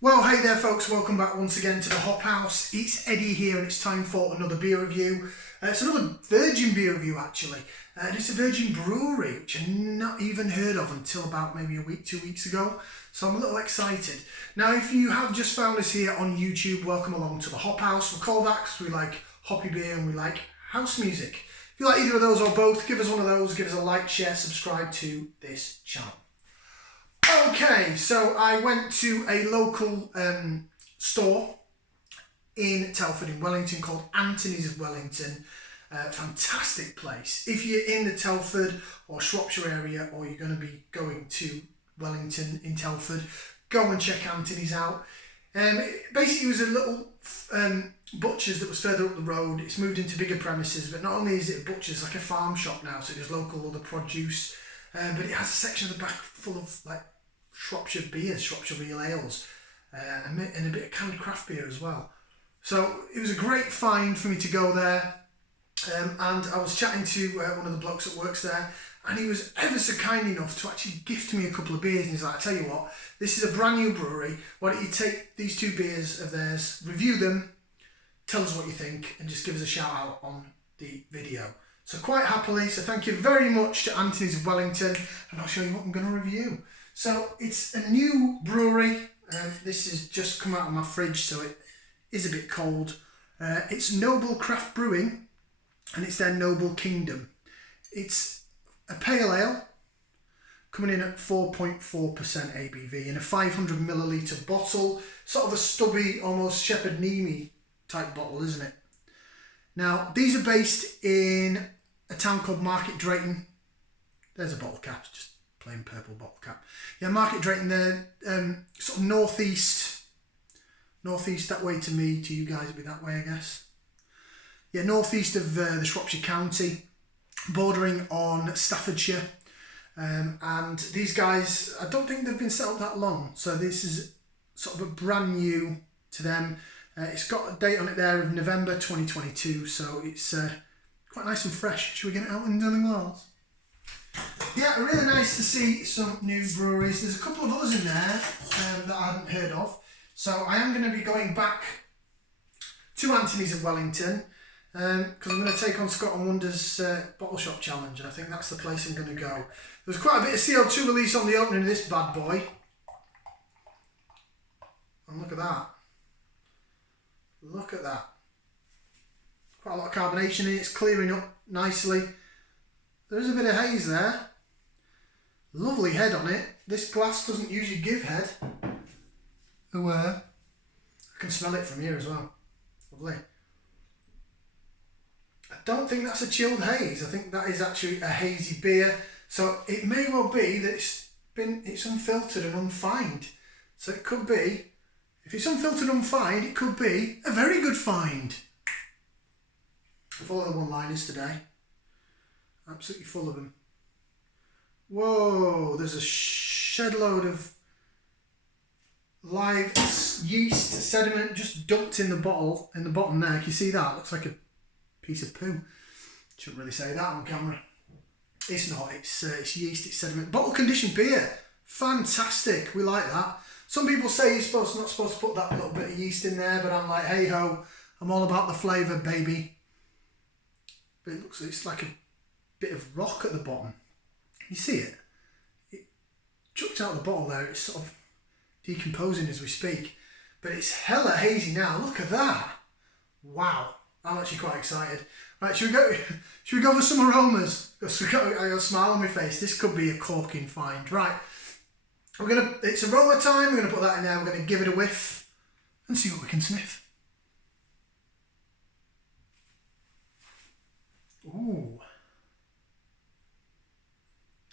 Well, hey there folks, welcome back once again to the Hop House. It's Eddie here and it's time for another beer review. It's another virgin beer review actually. And it's a virgin brewery, which I've not even heard of until about maybe a week, 2 weeks ago. So I'm a little excited. Now, if you have just found us here on YouTube, welcome along to the Hop House. We're called that because we like hoppy beer and we like house music. If you like either of those or both, give us one of those, give us a like, share, subscribe to this channel. Okay, so I went to a local store in Telford in Wellington called Anthony's of Wellington. Fantastic place. If you're in the Telford or Shropshire area, or you're going to be going to Wellington in Telford, go and check Anthony's out. Basically, it was a little butcher's that was further up the road. It's moved into bigger premises, but not only is it a butcher's, it's like a farm shop now, so there's local other produce. But it has a section at the back full of like Shropshire beers, Shropshire real ales, and a bit of canned craft beer as well. So it was a great find for me to go there. And I was chatting to one of the blokes that works there, and he was ever so kind enough to actually gift me a couple of beers. And he's like, I tell you what, this is a brand new brewery. Why don't you take these two beers of theirs, review them, tell us what you think, and just give us a shout out on the video. So quite happily, so thank you very much to Anthony's of Wellington, and I'll show you what I'm going to review. So it's a new brewery. This has just come out of my fridge, so it is a bit cold. It's Noble Craft Brewing, and it's their Noble Kingdom. It's a pale ale, coming in at 4.4% ABV in a 500 milliliter bottle. Sort of a stubby, almost Shepherd Neame type bottle, isn't it? Now, these are based in a town called Market Drayton. There's a bottle cap, just plain purple bottle cap. Yeah, Market Drayton, they're sort of northeast that way to me, to you guys it'd be that way, I guess. Yeah, northeast of the Shropshire County, bordering on Staffordshire. And these guys, I don't think they've been set up that long, so this is sort of a brand new to them. It's got a date on it there of November 2022, so it's quite nice and fresh. Should we get it out in the glass? Yeah, really nice to see some new breweries. There's a couple of others in there that I hadn't heard of. So I am going to be going back to Anthony's of Wellington because I'm going to take on Scott and Wonder's bottle shop challenge, and I think that's the place I'm going to go. There's quite a bit of CO2 release on the opening of this bad boy. And look at that. Look at that. Quite a lot of carbonation in it. It's clearing up nicely. There is a bit of haze there. Lovely head on it. This glass doesn't usually give head. I can smell it from here as well. Lovely. I don't think that's a chilled haze. I think that is actually a hazy beer. So it may well be that it's unfiltered and unfined. So it could be, if it's unfiltered and unfined, it could be a very good find. Full of the one-liners today. Absolutely full of them. Whoa, there's a shed load of live yeast sediment just dumped in the bottle, in the bottom there. Can you see that? Looks like a piece of poo. Shouldn't really say that on camera. It's not, it's yeast, it's sediment. Bottle conditioned beer. Fantastic, we like that. Some people say you're not supposed to put that little bit of yeast in there, but I'm like, hey ho, I'm all about the flavour, baby. But it looks, it's like a bit of rock at the bottom. You see it? It chucked out the bottle there. It's sort of decomposing as we speak. But it's hella hazy now. Look at that. Wow. I'm actually quite excited. Right, should we go for some aromas? I got a smile on my face. This could be a corking find. Right. It's aroma time. We're gonna put that in there. We're gonna give it a whiff and see what we can sniff. Ooh.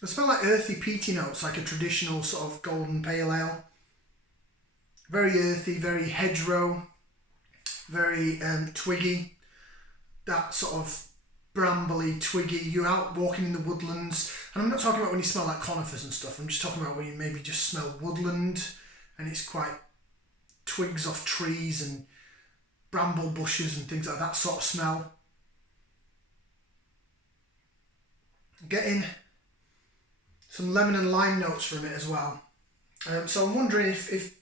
They smell like earthy, peaty notes, like a traditional sort of golden pale ale. Very earthy, very hedgerow, very twiggy. That sort of brambly, twiggy. You're out walking in the woodlands, and I'm not talking about when you smell like conifers and stuff. I'm just talking about when you maybe just smell woodland, and it's quite twigs off trees and bramble bushes and things like that sort of smell. Getting some lemon and lime notes from it as well. So I'm wondering if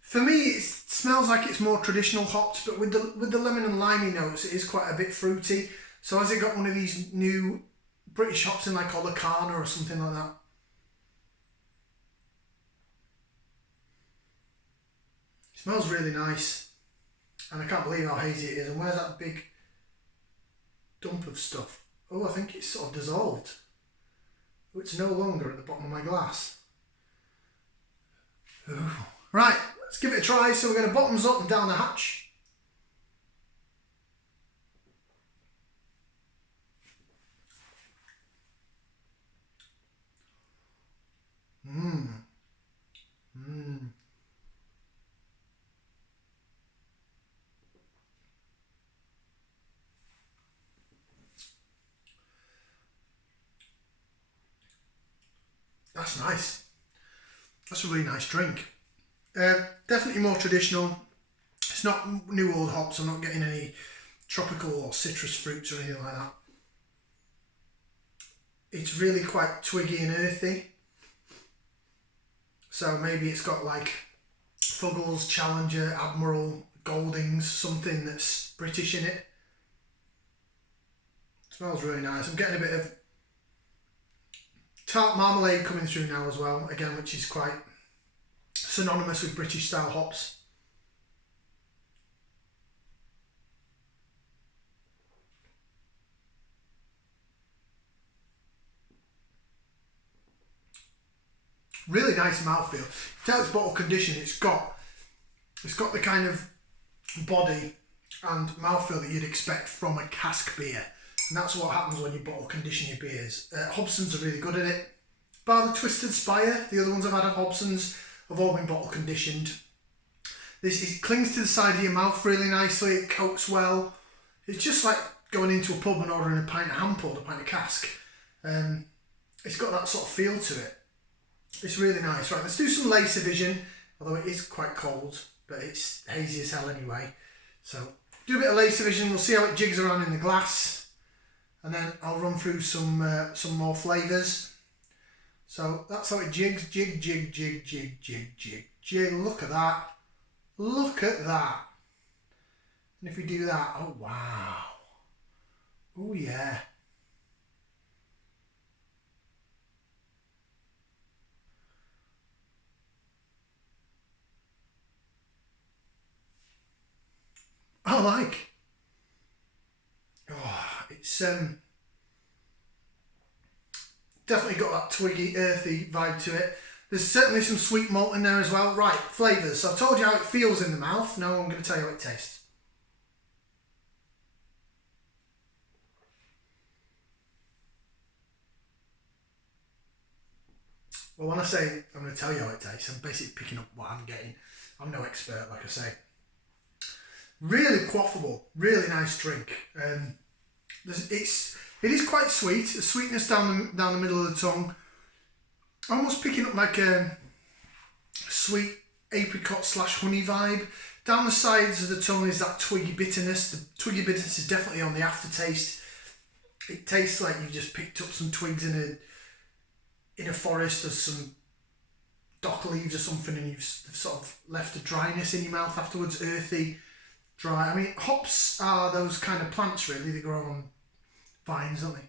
For me, it smells like it's more traditional hops, but with the lemon and limey notes, it is quite a bit fruity. So has it got one of these new British hops in, like Olicana or something like that? It smells really nice, and I can't believe how hazy it is. And where's that big dump of stuff? Oh, I think it's sort of dissolved. Oh, it's no longer at the bottom of my glass. Ooh. Right, let's give it a try. So we're going to bottoms up and down the hatch. That's nice. That's a really nice drink. Definitely more traditional. It's not new old hops. I'm not getting any tropical or citrus fruits or anything like that. It's really quite twiggy and earthy. So maybe it's got like Fuggles, Challenger, Admiral, Goldings, something that's British in it. Smells really nice. I'm getting a bit of tart marmalade coming through now as well, again, which is quite synonymous with British style hops. Really nice mouthfeel. Tell it's bottle conditioned. It's got the kind of body and mouthfeel that you'd expect from a cask beer, and that's what happens when you bottle condition your beers. Hobson's are really good at it. Bar the Twisted Spire, the other ones I've had of Hobson's have all been bottle conditioned. It clings to the side of your mouth really nicely. It coats well. It's just like going into a pub and ordering a pint of ham pulled, a pint of cask. It's got that sort of feel to it. It's really nice. Right, let's do some laser vision, although it is quite cold, but it's hazy as hell anyway. So do a bit of laser vision, we'll see how it jigs around in the glass, and then I'll run through some more flavours. So that's how it jigs, jig, jig, jig, jig, jig, jig, jig. Look at that. Look at that. And if we do that, oh wow. Oh yeah. I like. Oh, it's definitely got that twiggy, earthy vibe to it. There's certainly some sweet malt in there as well. Right, flavours. So I've told you how it feels in the mouth. Now I'm going to tell you how it tastes. Well, when I say I'm going to tell you how it tastes, I'm basically picking up what I'm getting. I'm no expert, like I say. Really quaffable, really nice drink. It is quite sweet. A sweetness down the middle of the tongue. Almost picking up like a sweet apricot / honey vibe. Down the sides of the tongue is that twiggy bitterness. The twiggy bitterness is definitely on the aftertaste. It tastes like you've just picked up some twigs in a forest or some dock leaves or something, and you've sort of left a dryness in your mouth afterwards. Earthy, dry. I mean, hops are those kind of plants really. They grow on vines, don't they?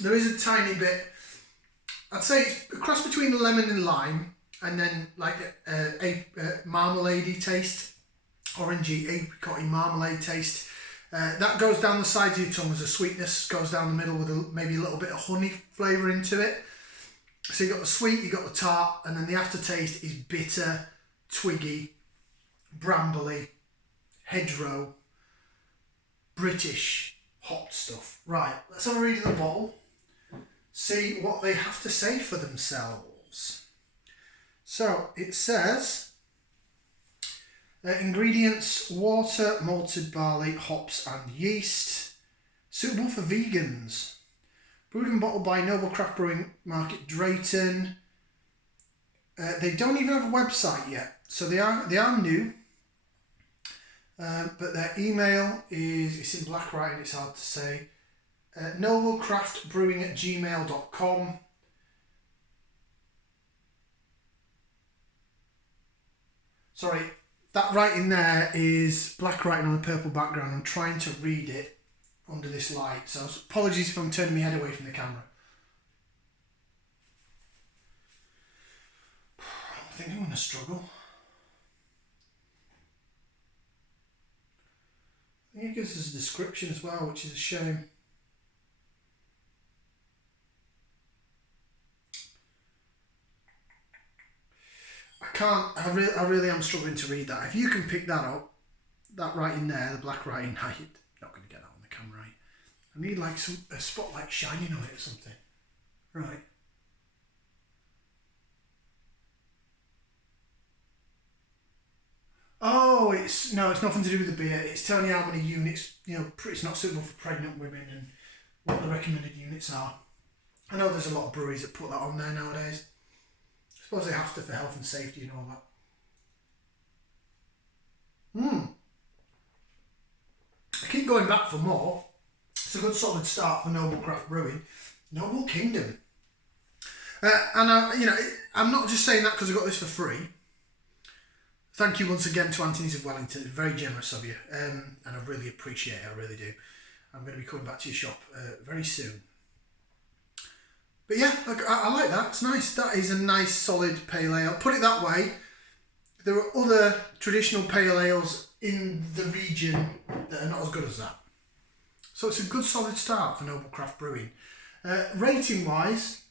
There is a tiny bit, I'd say it's a cross between the lemon and lime, and then like a marmalade-y taste, orangey, apricot-y marmalade taste. That goes down the sides of your tongue as a sweetness, goes down the middle with maybe a little bit of honey flavour into it. So you've got the sweet, you've got the tart, and then the aftertaste is bitter, twiggy, brambly, hedgerow, British hot stuff. Right, let's have a read of the bottle, see what they have to say for themselves. So it says, ingredients: water, malted barley, hops and yeast. Suitable for vegans. Brewed and bottled by Noble Craft Brewing, Market Drayton. They don't even have a website yet, so they are new. But their email is, it's in black writing, it's hard to say. noblecraftbrewing@gmail.com. Sorry, that writing there is black writing on a purple background. I'm trying to read it under this light, so apologies if I'm turning my head away from the camera. I think I'm going to struggle. I think it gives us a description as well, which is a shame. I really am struggling to read that. If you can pick that up, that writing there, the black writing, I'm not going to get that on the camera. I need like a spotlight shining on it or something. Right. Oh, it's nothing to do with the beer. It's telling you how many units, it's not suitable for pregnant women and what the recommended units are. I know there's a lot of breweries that put that on there nowadays. I suppose they have to for health and safety and all that. I keep going back for more. It's a good solid start for Noble Craft Brewing. Noble Kingdom. I'm not just saying that because I got this for free. Thank you once again to Anthony's of Wellington. Very generous of you, and I really appreciate it. I really do. I'm going to be coming back to your shop very soon. But yeah, I like that. It's nice. That is a nice solid pale ale. Put it that way, there are other traditional pale ales in the region that are not as good as that. So it's a good solid start for Noble Craft Brewing. Rating wise,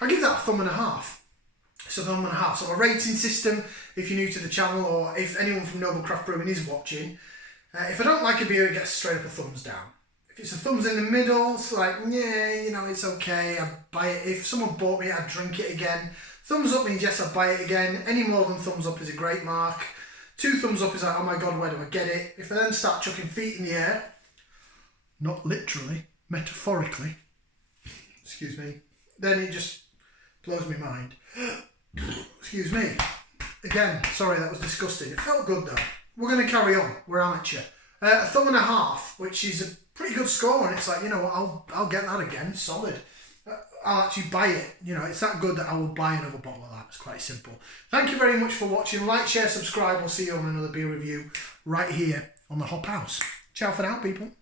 I'll give that a thumb and a half. So thumb and a half. So a rating system, if you're new to the channel or if anyone from Noble Craft Brewing is watching, if I don't like a beer, it gets straight up a thumbs down. If it's a thumbs in the middle, it's like, yeah, it's okay, I'd buy it. If someone bought me, I'd drink it again. Thumbs up means yes, I'd buy it again. Any more than thumbs up is a great mark. 2 thumbs up is like, oh my God, where do I get it? If I then start chucking feet in the air, not literally, metaphorically, excuse me, then it just blows my mind. Excuse me. Again, sorry, that was disgusting. It felt good though. We're going to carry on. We're amateur. A thumb and a half, which is a pretty good score, and it's like, I'll get that again, solid. I'll actually buy it. It's that good that I will buy another bottle of that. It's quite simple. Thank you very much for watching. Like, share, subscribe. We'll see you on another beer review right here on the Hop House. Ciao for now, people.